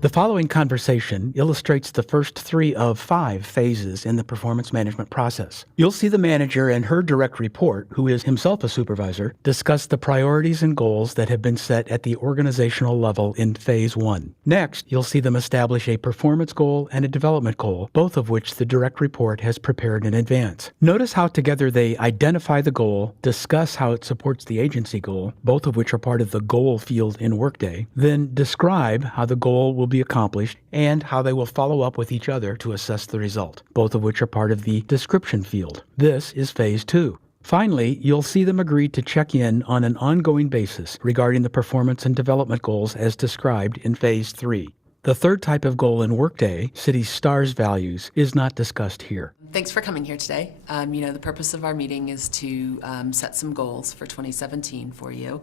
The following conversation illustrates the first 3 of 5 phases in the performance management process. You'll see the manager and her direct report, who is himself a supervisor, discuss the priorities and goals that have been set at the organizational level in phase 1. Next, you'll see them establish a performance goal and a development goal, both of which the direct report has prepared in advance. Notice how together they identify the goal, discuss how it supports the agency goal, both of which are part of the goal field in Workday, then describe how the goal will be accomplished and how they will follow up with each other to assess the result, both of which are part of the description field. This is phase 2. Finally, you'll see them agree to check in on an ongoing basis regarding the performance and development goals as described in phase 3. The third type of goal in Workday, City STARS values, is not discussed here. Thanks for coming here today. The purpose of our meeting is to set some goals for 2017 for you.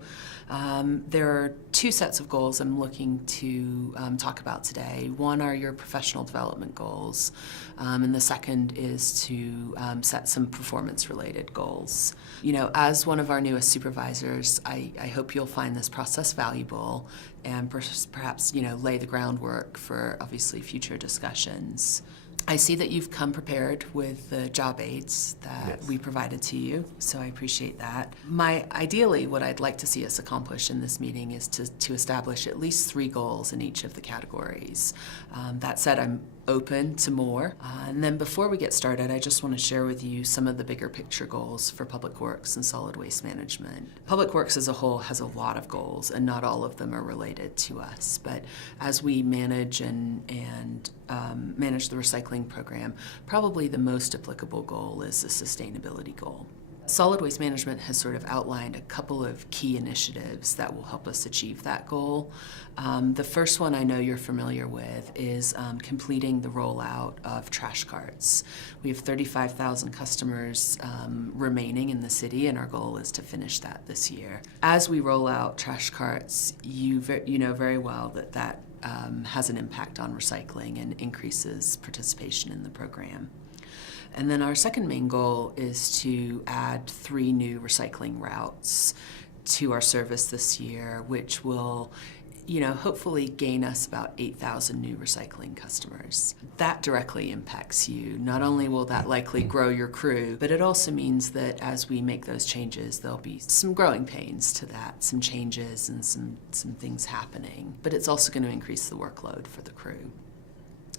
There are 2 sets of goals I'm looking to talk about today. One are your professional development goals, and the second is to set some performance-related goals. As one of our newest supervisors, I hope you'll find this process valuable and perhaps lay the groundwork for obviously future discussions. I see that you've come prepared with the job aids that we provided to you, so I appreciate that. Ideally, what I'd like to see us accomplish in this meeting is to establish at least 3 goals in each of the categories. That said, I'm open to more. And then before we get started, I just want to share with you some of the bigger picture goals for Public Works and Solid Waste Management. Public Works as a whole has a lot of goals, and not all of them are related to us. But as we manage and manage the recycling program, probably the most applicable goal is the sustainability goal. Solid Waste Management has sort of outlined a couple of key initiatives that will help us achieve that goal. The first one I know you're familiar with is completing the rollout of trash carts. We have 35,000 customers remaining in the city, and our goal is to finish that this year. As we roll out trash carts, you know very well that has an impact on recycling and increases participation in the program. And then our second main goal is to add 3 new recycling routes to our service this year, which will, hopefully gain us about 8,000 new recycling customers. That directly impacts you. Not only will that likely grow your crew, but it also means that as we make those changes, there'll be some growing pains to that, some changes and some things happening. But it's also going to increase the workload for the crew.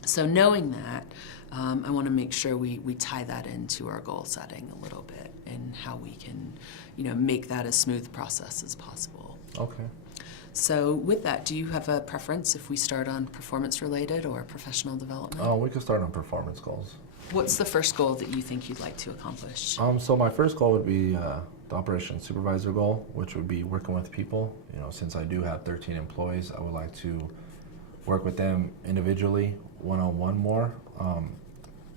So knowing that, I want to make sure we tie that into our goal setting a little bit and how we can, make that a smooth process as possible. Okay. So with that, do you have a preference if we start on performance-related or professional development? We could start on performance goals. What's the first goal that you think you'd like to accomplish? So my first goal would be the operations supervisor goal, which would be working with people. Since I do have 13 employees, I would like to work with them individually, one-on-one more.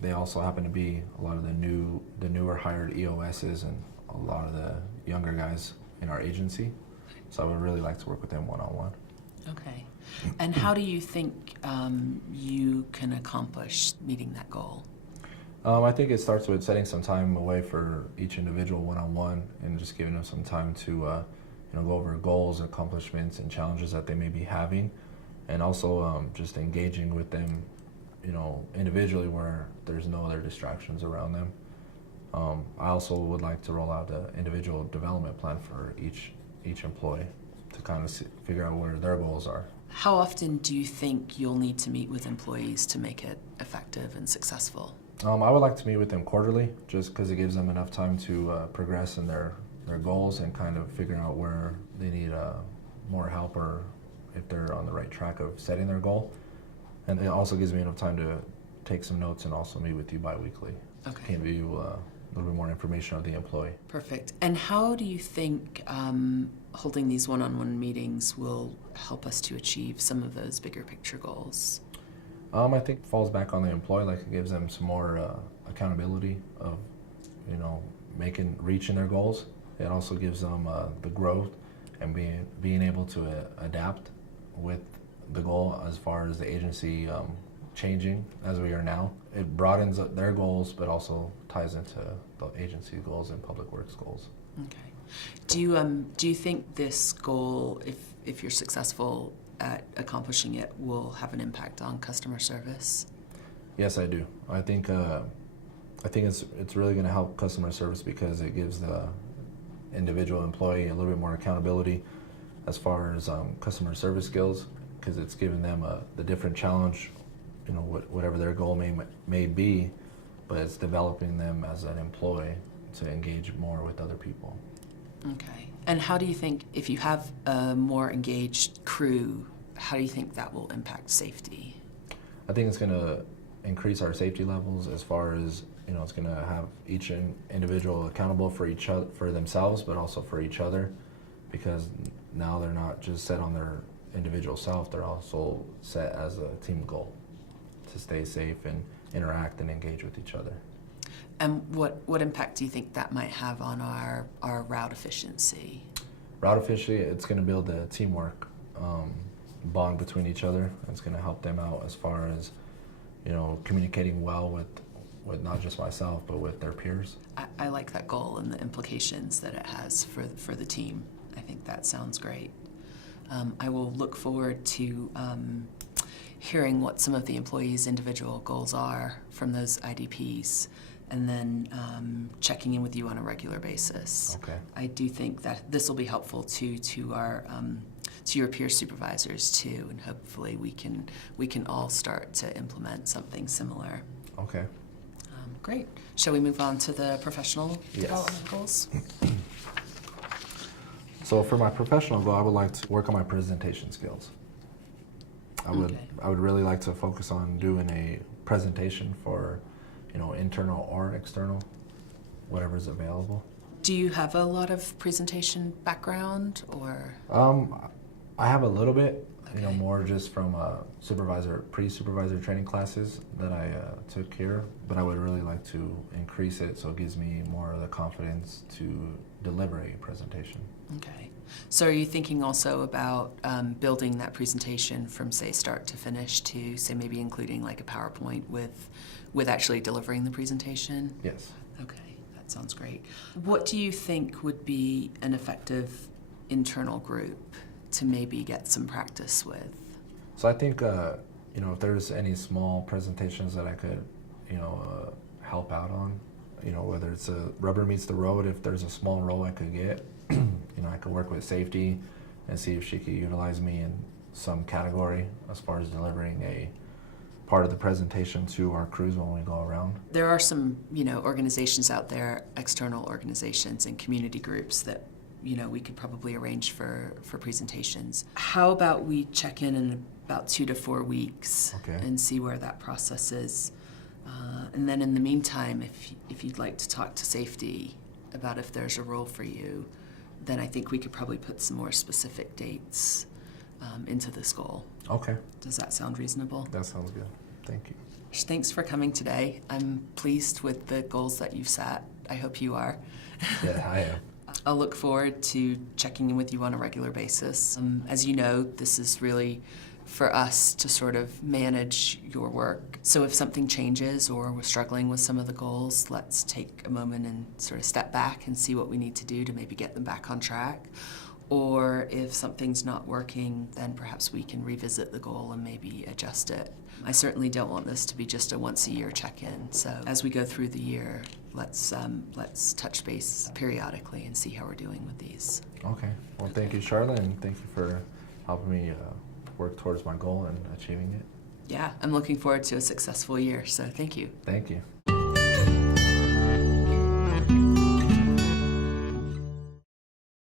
They also happen to be a lot of the newer hired EOSs and a lot of the younger guys in our agency. So I would really like to work with them one-on-one. Okay. And how do you think you can accomplish meeting that goal? I think it starts with setting some time away for each individual one-on-one and just giving them some time to go over goals, accomplishments, and challenges that they may be having. And also just engaging with them, individually where there's no other distractions around them. I also would like to roll out an individual development plan for each employee to kind of figure out where their goals are. How often do you think you'll need to meet with employees to make it effective and successful? I would like to meet with them quarterly, just because it gives them enough time to progress in their goals and kind of figure out where they need more help or if they're on the right track of setting their goal. And it also gives me enough time to take some notes and also meet with you bi-weekly. Okay. Give you a little bit more information of the employee. Perfect. And how do you think holding these one-on-one meetings will help us to achieve some of those bigger picture goals? I think it falls back on the employee, like it gives them some more accountability of, reaching their goals. It also gives them the growth and being able to adapt with the goal as far as the agency changing as we are now. It broadens their goals, but also ties into the agency goals and Public Works goals. Okay. Do you think this goal, if you're successful, at accomplishing it will have an impact on customer service? Yes, I do. I think it's really going to help customer service because it gives the individual employee a little bit more accountability as far as customer service skills, because it's giving them the different challenge, you know, whatever their goal may be, but it's developing them as an employee to engage more with other people. Okay. And how do you think, if you have a more engaged crew, how do you think that will impact safety? I think it's going to increase our safety levels as far as, you know, it's going to have each individual accountable for each other, for themselves, but also for each other, because now they're not just set on their individual self, they're also set as a team goal to stay safe and interact and engage with each other. And what impact do you think that might have on our route efficiency? Route efficiency, it's going to build a teamwork bond between each other. It's going to help them out as far as, you know, communicating well with not just myself, but with their peers. I like that goal and the implications that it has for the team. I think that sounds great. I will look forward to hearing what some of the employees' individual goals are from those IDPs, and then checking in with you on a regular basis. Okay. I do think that this will be helpful to our to your peer supervisors too, and hopefully we can all start to implement something similar. Okay. Great. Shall we move on to the professional Yes. development goals? So for my professional goal, I would like to work on my presentation skills. I would really like to focus on doing a presentation for, you know, internal or external, whatever's available. Do you have a lot of presentation background, or? I have a little bit, you know, Okay. more just from pre-supervisor training classes that I took here, but I would really like to increase it so it gives me more of the confidence to deliver a presentation. Okay. So are you thinking also about building that presentation from, say, start to finish to, say, maybe including like a PowerPoint with actually delivering the presentation? Yes. Okay, that sounds great. What do you think would be an effective internal group to maybe get some practice with? So I think, you know, if there's any small presentations that I could, you know, help out on, you know, whether it's a rubber meets the road, if there's a small role I could get, you know, I could work with safety and see if she could utilize me in some category as far as delivering a part of the presentation to our crews when we go around. There are some, you know, organizations out there, external organizations and community groups that, you know, we could probably arrange for presentations. How about we check in about 2 to 4 weeks Okay. and see where that process is? And then in the meantime, if you'd like to talk to safety about if there's a role for you, then I think we could probably put some more specific dates into this goal. Okay, Does that sound reasonable? that sounds good. Thank you. Thanks for coming today. I'm pleased with the goals that you've set. I hope you are. Yeah, I am. I'll look forward to checking in with you on a regular basis. As you know, this is really for us to sort of manage your work. So if something changes or we're struggling with some of the goals, let's take a moment and sort of step back and see what we need to do to maybe get them back on track. Or if something's not working, then perhaps we can revisit the goal and maybe adjust it. I certainly don't want this to be just a once-a-year check-in. So as we go through the year, let's touch base periodically and see how we're doing with these. Okay. Well, thank you, Charlotte, and thank you for helping me work towards my goal and achieving it. Yeah, I'm looking forward to a successful year, so thank you. Thank you.